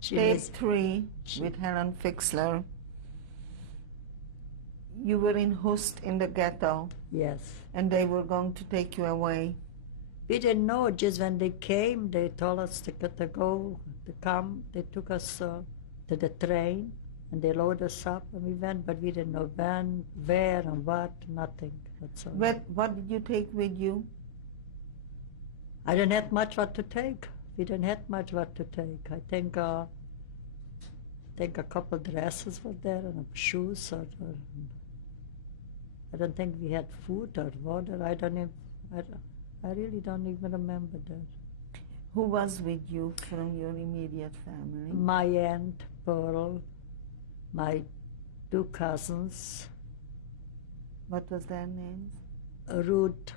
Tape 3 with Helen Fixler. You were in Hust in the ghetto. Yes. And they were going to take you away. We didn't know. Just when they came, they told us to come. They took us to the train, and they loaded us up, and we went, but we didn't know when, where, and what, nothing. That's all. What did you take with you? I didn't have much what to take. We didn't have much what to take. I think a couple dresses were there, and shoes, or I don't think we had food or water. I really don't even remember that. Who was with you from your immediate family? My aunt, Pearl, my 2 cousins. What was their names? Ruth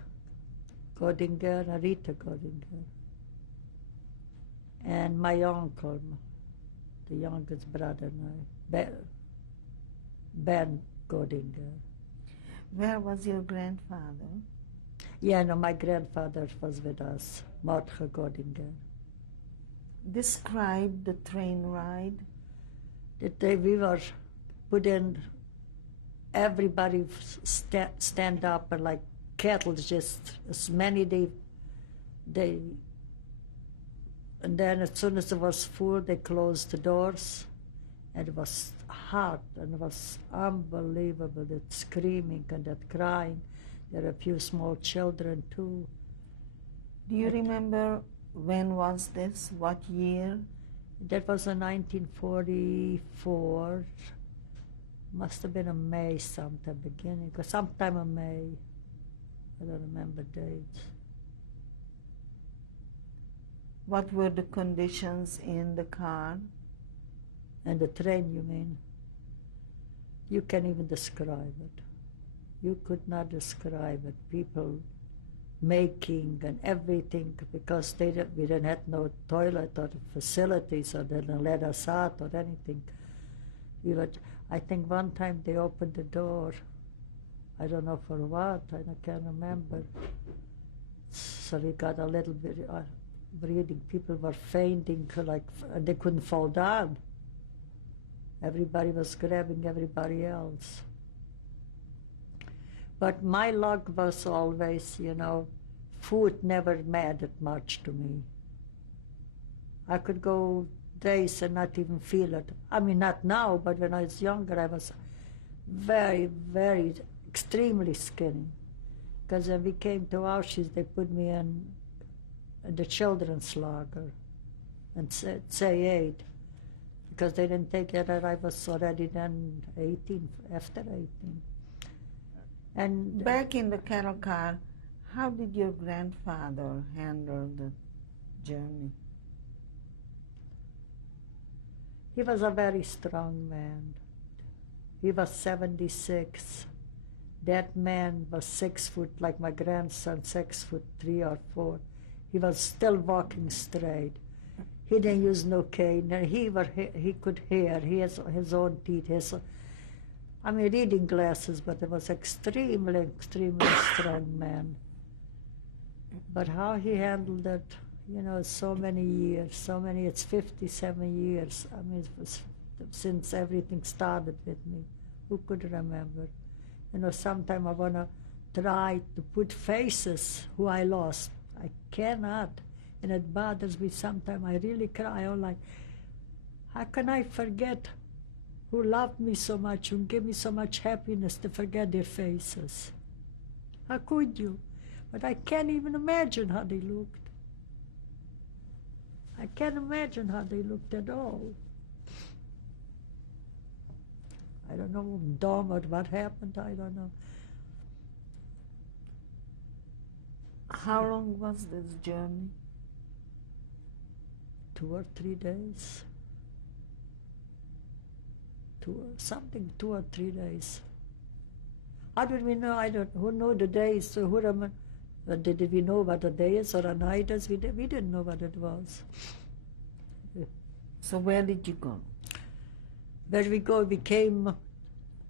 Godinger and Rita Godinger. And my uncle, the youngest brother, Ben Godinger. Where was your grandfather? Yeah, no, my grandfather was with us, Mordechai Godinger. Describe the train ride. We were put in, everybody stand up and like cattle, just as many and then as soon as it was full, they closed the doors, and it was hot, and it was unbelievable, that screaming and that crying. There were a few small children too. Do you remember when was this? What year? That was in 1944. Must have been in May sometime, beginning, or sometime in May. I don't remember dates. What were the conditions in the car? And the train, you mean? You can't even describe it. You could not describe it. People making and everything, because we didn't have no toilet or facilities, or they didn't let us out or anything. I think one time they opened the door. I don't know for what. I can't remember. So we got a little bit breathing. People were fainting, and they couldn't fall down. Everybody was grabbing everybody else. But my luck was always, food never mattered much to me. I could go days and not even feel it. I mean, not now, but when I was younger, I was very, very, extremely skinny. Because when we came to Auschwitz, they put me in the children's lager and say 8. Because they didn't take it, I was already then 18, after 18. And back in the cattle car, how did your grandfather handle the journey? He was a very strong man. He was 76. That man was 6 foot, like my grandson, 6'3" or 4. He was still walking straight. He didn't use no cane, and he could hear. He has his own teeth. Reading glasses, but he was extremely, extremely strong man. But how he handled it, so many years, it's 57 years. It was since everything started with me. Who could remember? Sometimes I want to try to put faces who I lost. I cannot. And it bothers me sometimes. I really cry. I'm like, how can I forget who loved me so much, who gave me so much happiness, to forget their faces? How could you? But I can't even imagine how they looked. I can't imagine how they looked at all. I don't know, dumb or what happened, I don't know. How long was this journey? 2 or 3 days. 2 or 3 days. How did we know? Who knew the days? So did we know what a day is or a night is? We didn't know what it was. So where did you go? Where we go, we came,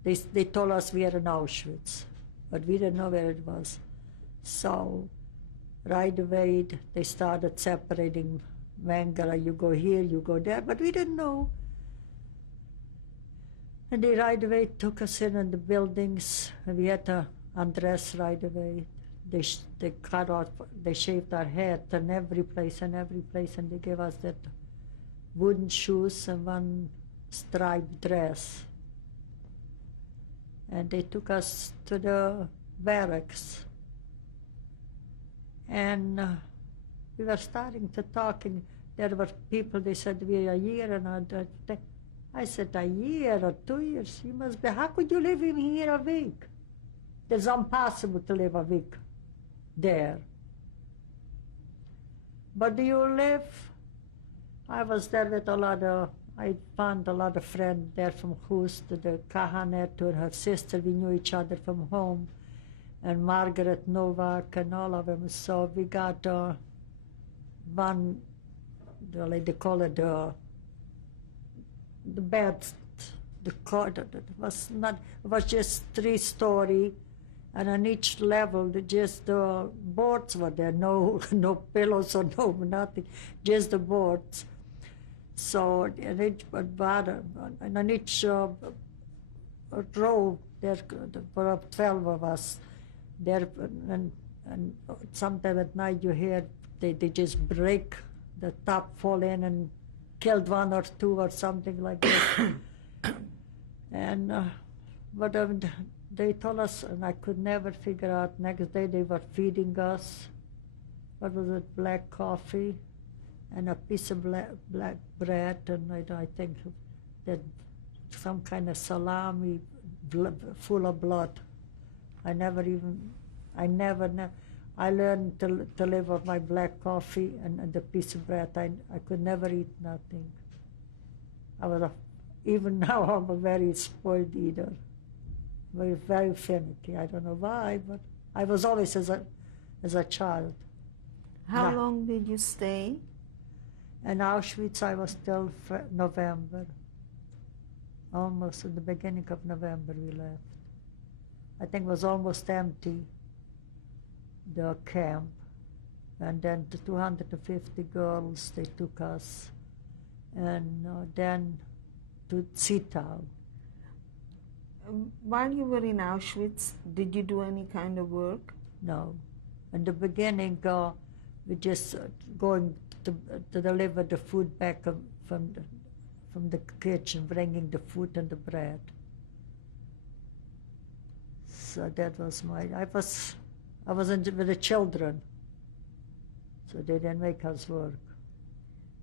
they told us we are in Auschwitz, but we didn't know where it was. So right away they started separating Mangala, you go here, you go there, but we didn't know. And they right away took us in the buildings, and we had to undress right away. They cut off, they shaved our head and every place, and they gave us that wooden shoes and one striped dress. And they took us to the barracks. And we were starting to talking. There were people, they said, we are a year and I said, a year or 2 years? You must be, how could you live in here a week? It's impossible to live a week there. But do you live? I was there with I found a lot of friends there from Hust, the Kahanet and her sister. We knew each other from home, and Margaret Novak and all of them. So we got one, they call it the bed, it was just 3-story, and on each level, just the boards were there, no pillows or no nothing, just the boards. So and on each row, there were 12 of us there, and sometime at night you hear they just break the top, fall in and killed 1 or 2 or something like that. And but they told us, and I could never figure out, next day they were feeding us, what was it, black coffee and a piece of black bread, and I think that some kind of salami full of blood. I learned to live off my black coffee and the piece of bread. I could never eat nothing. Even now I'm a very spoiled eater, very finicky. I don't know why, but I was always as a child. How long did you stay? In Auschwitz I was till November. Almost at the beginning of November we left. I think it was almost empty, the camp. And then the 250 girls, they took us. And then to Zittau. While you were in Auschwitz, did you do any kind of work? No. In the beginning, we just going to deliver the food back from the kitchen, bringing the food and the bread. So that was I was with the children, so they didn't make us work.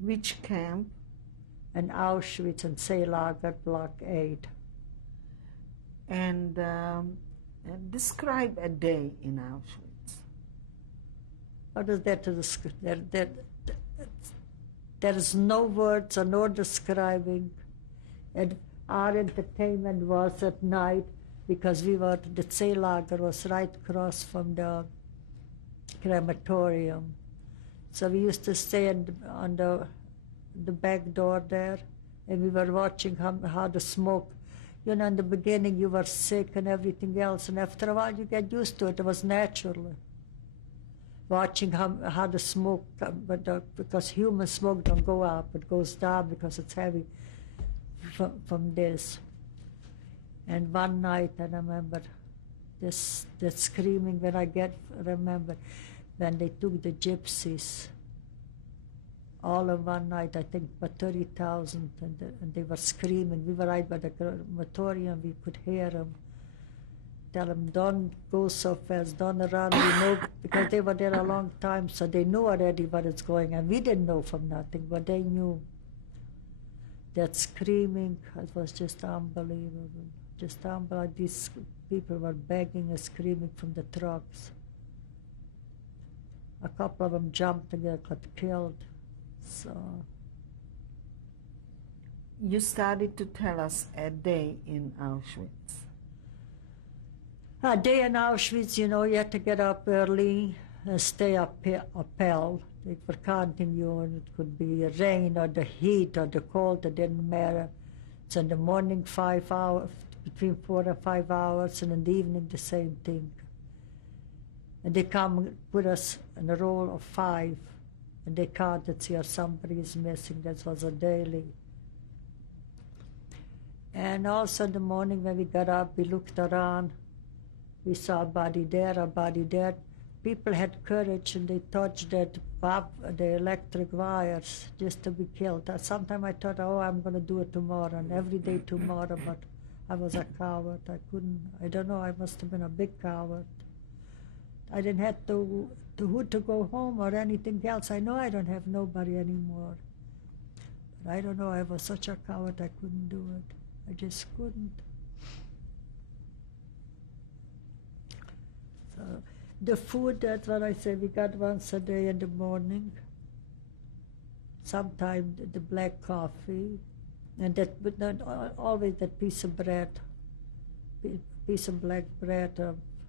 Which camp? In Auschwitz and Seelager, Block 8. And describe a day in Auschwitz. What is there to describe? There is no words or no describing. And our entertainment was at night, because the Seelager was right across from the crematorium. So we used to stay on the back door there, and we were watching how the smoke, in the beginning you were sick and everything else, and after a while you get used to it. It was natural. Watching how the smoke, because human smoke don't go up, it goes down because it's heavy from this. And one night I remember that screaming remember when they took the gypsies, all in one night, I think about 30,000, and they were screaming. We were right by the crematorium, we could hear them. Tell them, don't go so fast, don't run, we know, because they were there a long time, so they knew already what is going on. We didn't know from nothing, but they knew. That screaming, it was just unbelievable. Just unbelievable. These people were begging and screaming from the trucks. A couple of them jumped and got killed. So you started to tell us a day in Auschwitz. A day in Auschwitz, you had to get up early and stay up hell. They were counting you, and it could be rain or the heat or the cold, it didn't matter. It's in the morning 5 hours, between 4 and 5 hours, and in the evening the same thing. And they come and put us in a row of 5, and they counted, see if somebody is missing. That was a daily. And also in the morning when we got up, we looked around. We saw a body there, a body there. People had courage and they touched the electric wires just to be killed. Sometimes I thought, oh, I'm going to do it tomorrow, and every day tomorrow, but I was a coward. I don't know, I must have been a big coward. I didn't have to go home or anything else. I know I don't have nobody anymore. But I don't know, I was such a coward, I couldn't do it. I just couldn't. So the food, that's what I say, we got once a day in the morning. Sometimes the black coffee, and that, but not always that piece of bread, piece of black bread,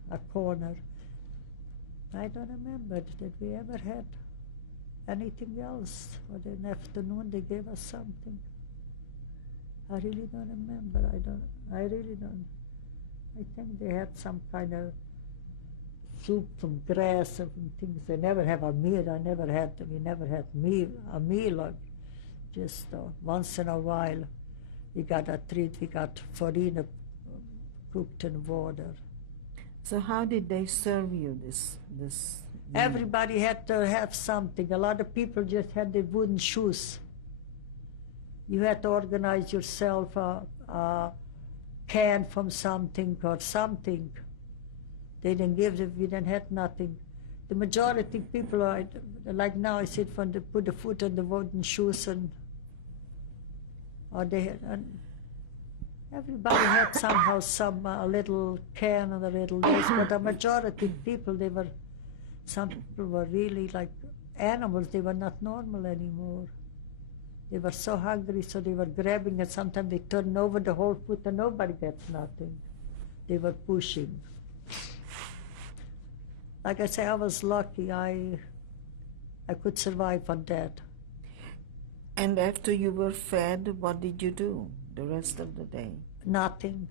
a corner. I don't remember, did we ever had anything else? Or in the afternoon they gave us something. I really don't remember, I really don't. I think they had some kind of soup from grass and things. They never have a meal. We never had a meal. Or just once in a while, we got a treat. We got farina cooked in water. So how did they serve you this? Everybody had to have something. A lot of people just had the wooden shoes. You had to organize yourself a can from something or something. They didn't give we didn't have nothing. The majority of people are like now. I sit put the foot on the wooden shoes and everybody had somehow a little can and a little this. But the majority of people some people were really like animals. They were not normal anymore. They were so hungry, so they were grabbing it. Sometimes they turned over the whole foot and nobody gets nothing. They were pushing. Like I say, I was lucky. I could survive on that. And after you were fed, what did you do the rest of the day? Nothing.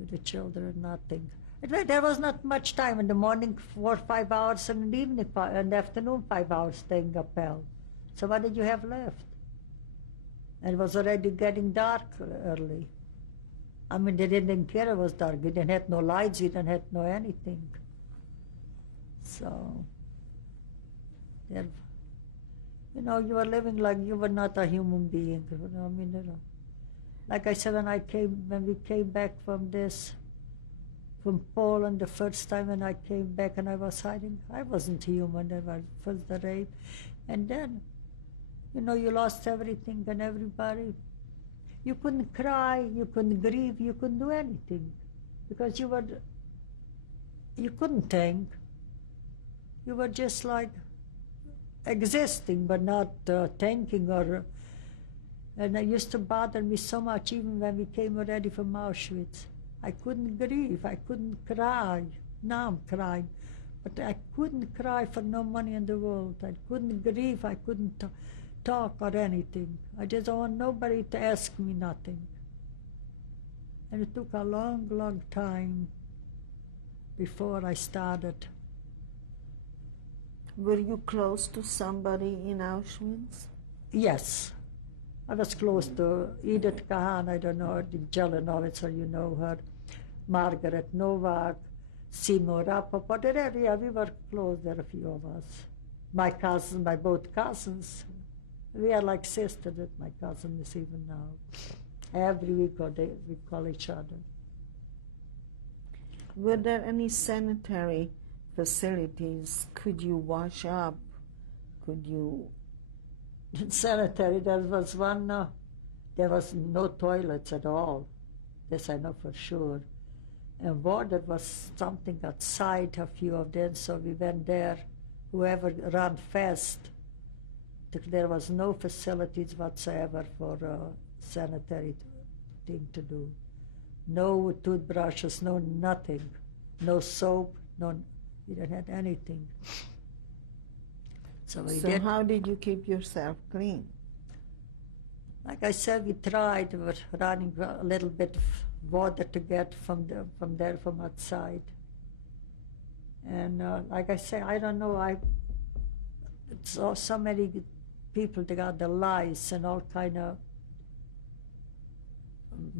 With the children, nothing. There was not much time. In the morning, 4 or 5 hours, and in the evening, in the afternoon, 5 hours staying up hell. So what did you have left? And it was already getting dark early. I mean, they didn't care it was dark. We didn't have no lights. We didn't have no anything. So, you you were living like you were not a human being. I mean, like I said, when we came back from Poland the first time, when I came back and I was hiding, I wasn't human. There was first the rape, and then, you lost everything and everybody. You couldn't cry, you couldn't grieve, you couldn't do anything, because you couldn't think. You were just like existing, but not thinking and it used to bother me so much, even when we came already from Auschwitz. I couldn't grieve, I couldn't cry. Now I'm crying, but I couldn't cry for no money in the world. I couldn't grieve, I couldn't talk or anything. I just don't want nobody to ask me nothing. And it took a long, long time before I started. Were you close to somebody in Auschwitz? Yes. I was close to Edith Kahan, I don't know, the Jelenovitz, you know her, Margaret Novak, Seymour Rapoport, yeah, we were close, there are a few of us. My cousins, my both cousins, we are like sisters with my cousins even now. Every week or day we call each other. Were there any sanitary facilities? Could you wash up? Could you? Sanitary, there was one, there was no toilets at all. This I know for sure. And water was something outside, a few of them, so we went there. Whoever ran fast, there was no facilities whatsoever for sanitary thing to do. No toothbrushes, no nothing. No soap, we didn't have anything. So how did you keep yourself clean? Like I said, we tried. We were running a little bit of water to get from outside. And like I say, I don't know. so many people, they got the lice and all kind of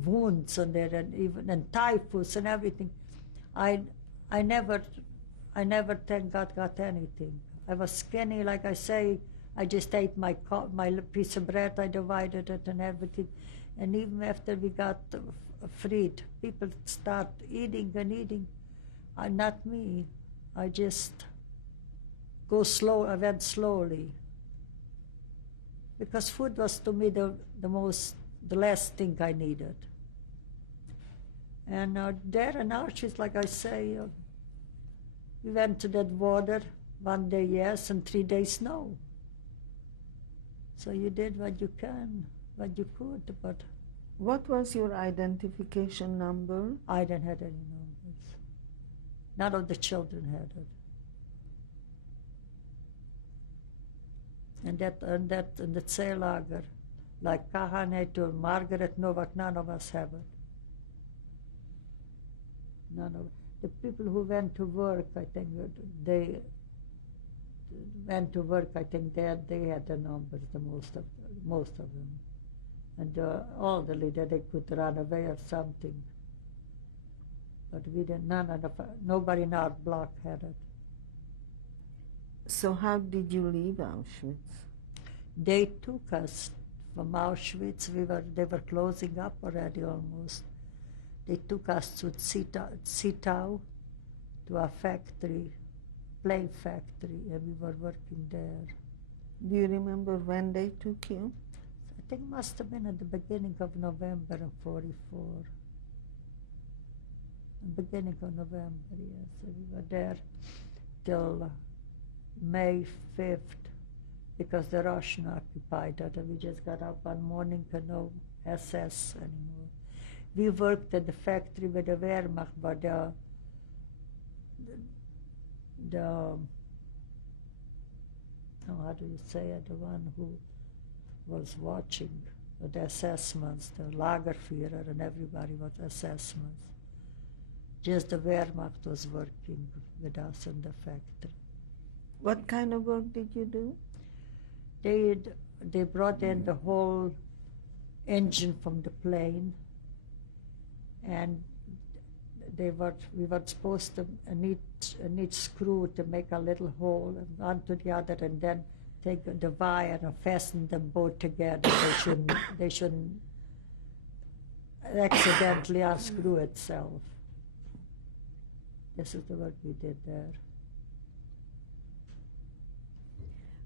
wounds on there, and even and typhus and everything. I never, thank God, got anything. I was skinny, like I say. I just ate my piece of bread. I divided it and everything. And even after we got freed, people start eating and eating. Not me. I just go slow. I went slowly because food was to me the last thing I needed. And there in Auschwitz, like I say, we went to that water 1 day, yes, and 3 days, no. So you did what you could, but... What was your identification number? I didn't have any numbers. None of the children had it. And in the Zeelager, like Kahanet or Margaret Novak, none of us have it. None of the people who went to work, I think they went to work. I think they had the numbers, the most of them, and all the leaders, they could run away or something. But we didn't. Nobody in our block had it. So how did you leave Auschwitz? They took us from Auschwitz. They were closing up already almost. They took us to Zittau, to a factory, plane factory, and we were working there. Do you remember when they took you? I think it must have been at the beginning of November in 44. The beginning of November, yes. So we were there till May 5th, because the Russians occupied it, and we just got up one morning to no SS anymore. We worked at the factory with the Wehrmacht, but how do you say it, the one who was watching the assessments, the Lagerführer and everybody was assessments. Just the Wehrmacht was working with us in the factory. What kind of work did you do? They brought in the whole engine from the plane, and we were supposed to need screw to make a little hole and onto the other, and then take the wire and fasten them both together. They shouldn't accidentally unscrew itself. This is the work we did there.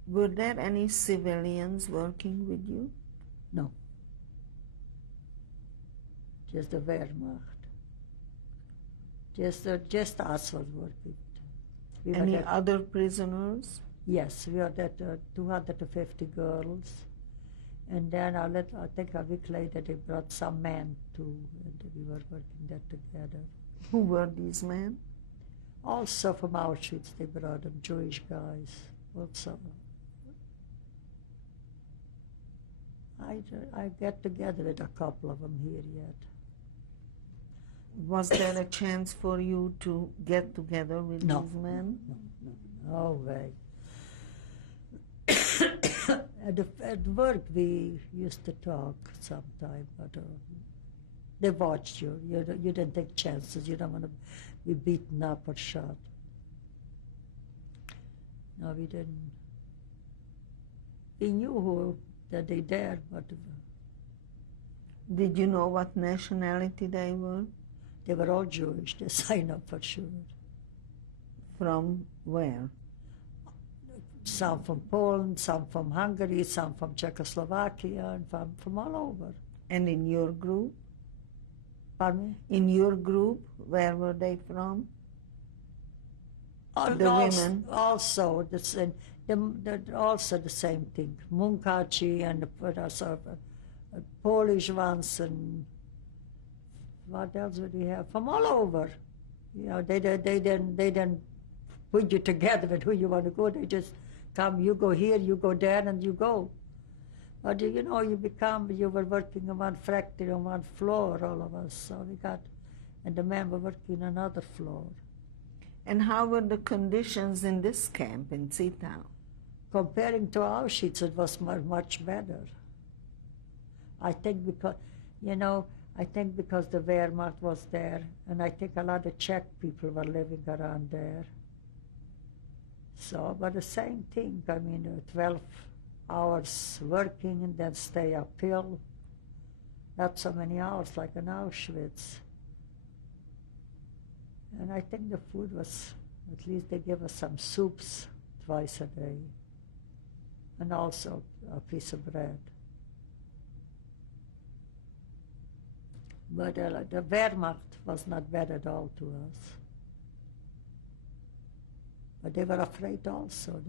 Were there any civilians working with you? No. Just the Wehrmacht. Just us was working. Any other prisoners? Yes, we were at 250 girls. And then I think a week later they brought some men too, and we were working there together. Who were these men? Also from Auschwitz they brought them, Jewish guys also. I get together with a couple of them here yet. Was there a chance for you to get together with these men? No way. At work we used to talk sometime, but they watched you. You didn't take chances. You don't want to be beaten up or shot. No, we didn't. We knew that they there, but... Did you know what nationality they were? They were all Jewish, this I know for sure. From where? Some from Poland, some from Hungary, some from Czechoslovakia, and from all over. And in your group? Pardon me? In your group, where were they from? Women? Also, also the same thing. Munkachi and Polish ones, and what else would we have? From all over. You know, they didn't put you together with who you want to go. They just come, you go here, you go there, and you go. But you know, you were working on one factory, on one floor, all of us. So and the men were working on another floor. And how were the conditions in this camp in Zittau? Comparing to Auschwitz, it was much better. I think because, I think because the Wehrmacht was there, and I think a lot of Czech people were living around there. So, but the same thing, 12 hours working and then stay uphill. Not so many hours like in Auschwitz. And I think the food was, at least they give us some soups twice a day. And also a piece of bread. But the Wehrmacht was not bad at all to us. But they were afraid also.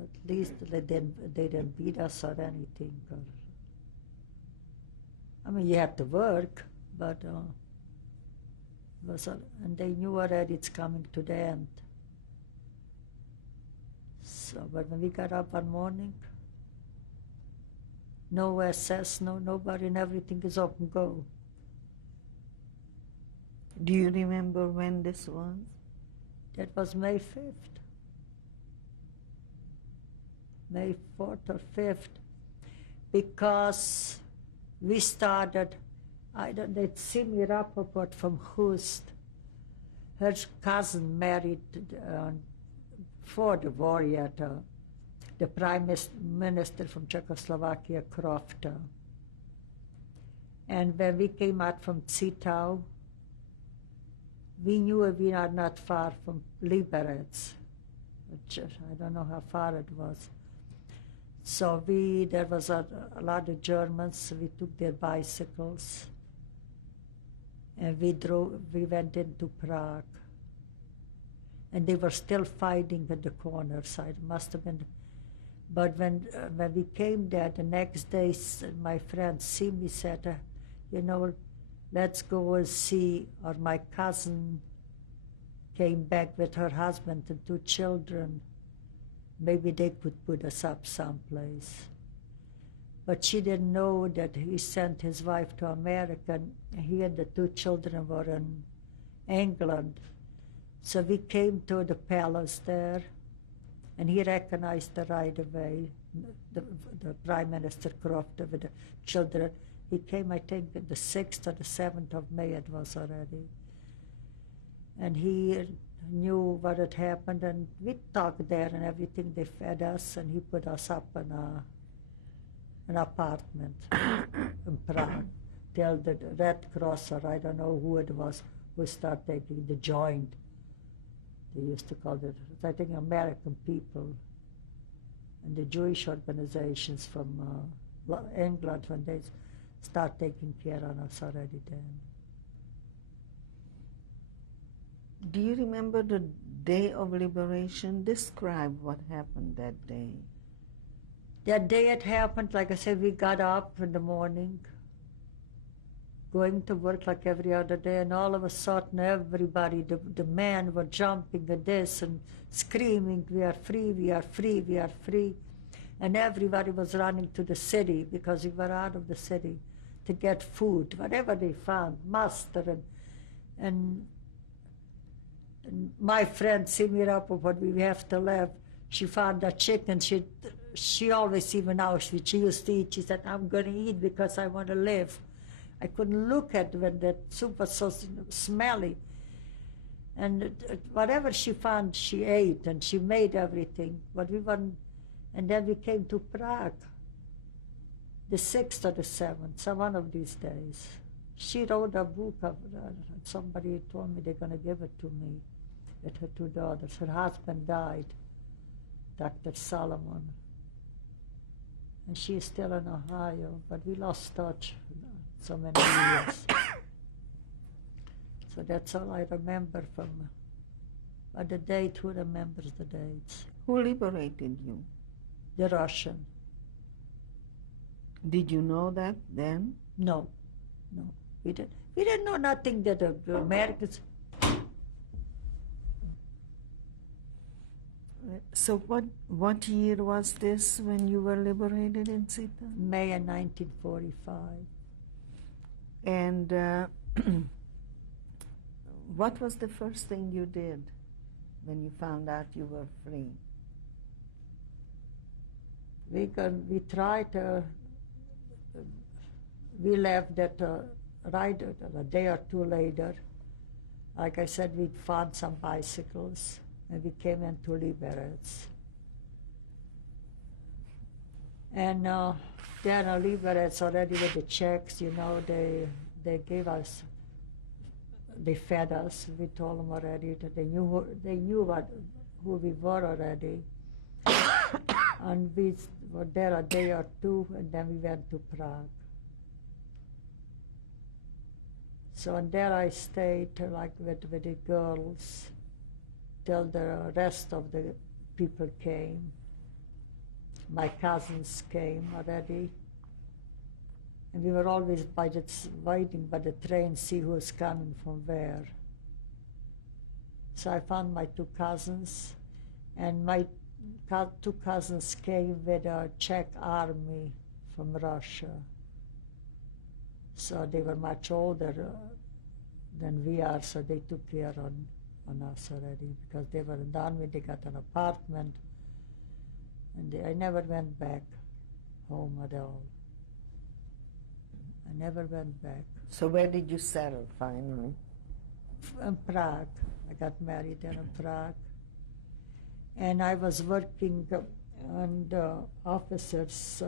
At least they didn't beat us or anything. You had to work, but and they knew already it's coming to the end. So, but when we got up one morning, no SS, nobody, and everything is open go. Do you remember when this was? That was May 5th. May 4th or 5th. Because we started, they'd seen me Rappaport from Hust. Her cousin married before the war yet, the Prime Minister from Czechoslovakia, Croft. And when we came out from Zittau, we knew we are not far from Liberec, which I don't know how far it was. So there was a lot of Germans, we took their bicycles, and we went into Prague. And they were still fighting at the corner side, must have been. But when we came there the next day, my friend Simi said, let's go and see, or my cousin came back with her husband and 2 children. Maybe they could put us up someplace. But she didn't know that he sent his wife to America, and he and the 2 children were in England. So we came to the palace there, and he recognized her right away, the Prime Minister Croft with the children. He came, I think, the 6th or the 7th of May it was already. And he knew what had happened, and we talked there and everything. They fed us, and he put us up in an apartment in Prague till the Red Cross, or I don't know who it was, who started taking the joint. They used to call it, I think, American people and the Jewish organizations from England, when they start taking care of us already then. Do you remember the day of liberation? Describe what happened that day. That day it happened, like I said, we got up in the morning, going to work like every other day, and all of a sudden everybody, the men were jumping at this and screaming, we are free, we are free, we are free. And everybody was running to the city, because we were out of the city, to get food, whatever they found, mustard. And my friend Simi Rappaport, we have to laugh, she found a chicken, she always, even Auschwitz, she used to eat, she said, I'm going to eat because I want to live. I couldn't look at when that soup was so smelly. And whatever she found, she ate, and she made everything. But we weren't, and then we came to Prague, the 6th or the 7th, so one of these days. She wrote a book of somebody told me they're going to give it to me with her 2 daughters. Her husband died, Dr. Solomon. And she is still in Ohio, but we lost touch so many years. So that's all I remember from the date. Who remembers the dates? Who liberated you? The Russian. Did you know that then? No. We didn't know nothing that the Americans. So what year was this when you were liberated in Sita? May of 1945. And what was the first thing you did when you found out you were free? We tried to, we left that right a day or two later. Like I said, we found some bicycles and we came into Liberec. And then Liberec already with the checks, you know, they gave us, they fed us. We told them already that they knew who we were already. And we were there a day or two, and then we went to Prague. So and there I stayed like with the girls till the rest of the people came. My cousins came already. And we were always waiting by the train, see who was coming from where. So I found my two cousins, and my two cousins came with a Czech army from Russia. So they were much older than we are, so they took care on us already, because they were in the army, they got an apartment, and I never went back home at all. I never went back. So where did you settle finally? In Prague. I got married there in Prague. And I was working on the officers'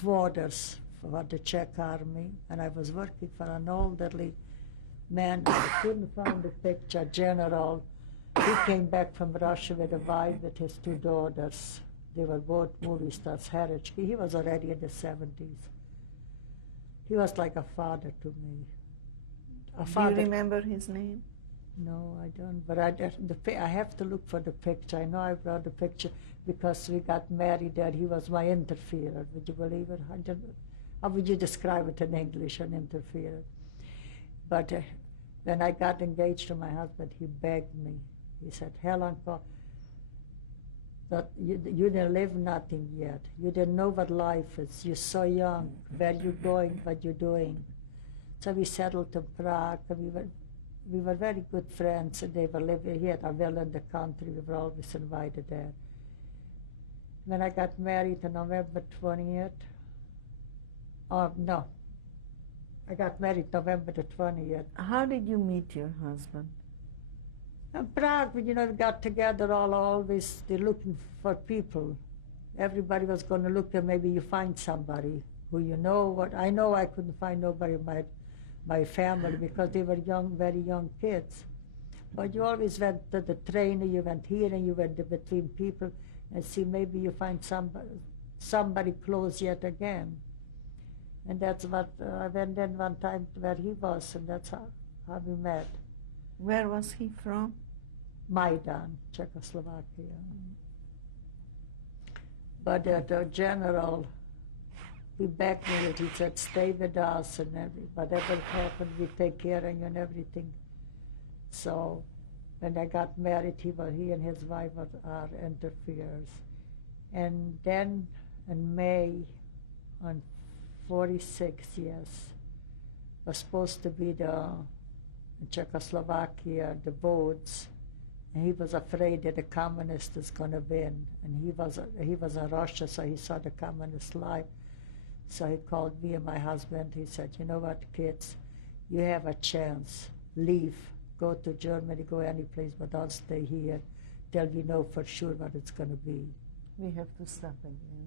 quarters for the Czech army, and I was working for an elderly man. I couldn't find the picture, general. He came back from Russia with a wife with his two daughters. They were both movie stars, Herečky. He was already in the 70s. He was like a father to me. Do you remember his name? No, I don't. But I have to look for the picture. I know I brought the picture because we got married there. He was my interferer. Would you believe it? How would you describe it in English, an interferer? But when I got engaged to my husband, he begged me. He said, Helenka, that you didn't live nothing yet. You didn't know what life is. You're so young. Where you going? What you doing? So we settled in Prague. And we were very good friends. And they were living here, a villa in the country. We were always invited there. When I got married on November 20th, no, I got married November the 20th. How did you meet your husband? In Prague, you know, we got together always, they're looking for people. Everybody was going to look, and maybe you find somebody who you know. What I know, I couldn't find nobody in my family because they were young, very young kids. But you always went to the trainer, you went here and you went between people and see maybe you find somebody close yet again. And that's what I went then one time where he was, and that's how we met. Where was he from? Maidan, Czechoslovakia. But the general, he begged me, he said, stay with us, and whatever happened, we take care of you and everything. So when I got married, he and his wife are interferers. And then in May, on 46 years, was supposed to be in Czechoslovakia, the votes, and he was afraid that the communist is going to win. And he was in Russia, so he saw the communist life. So he called me and my husband. He said, you know what, kids, you have a chance. Leave. Go to Germany, go any place, but don't stay here till you know for sure what it's going to be. We have to stop again.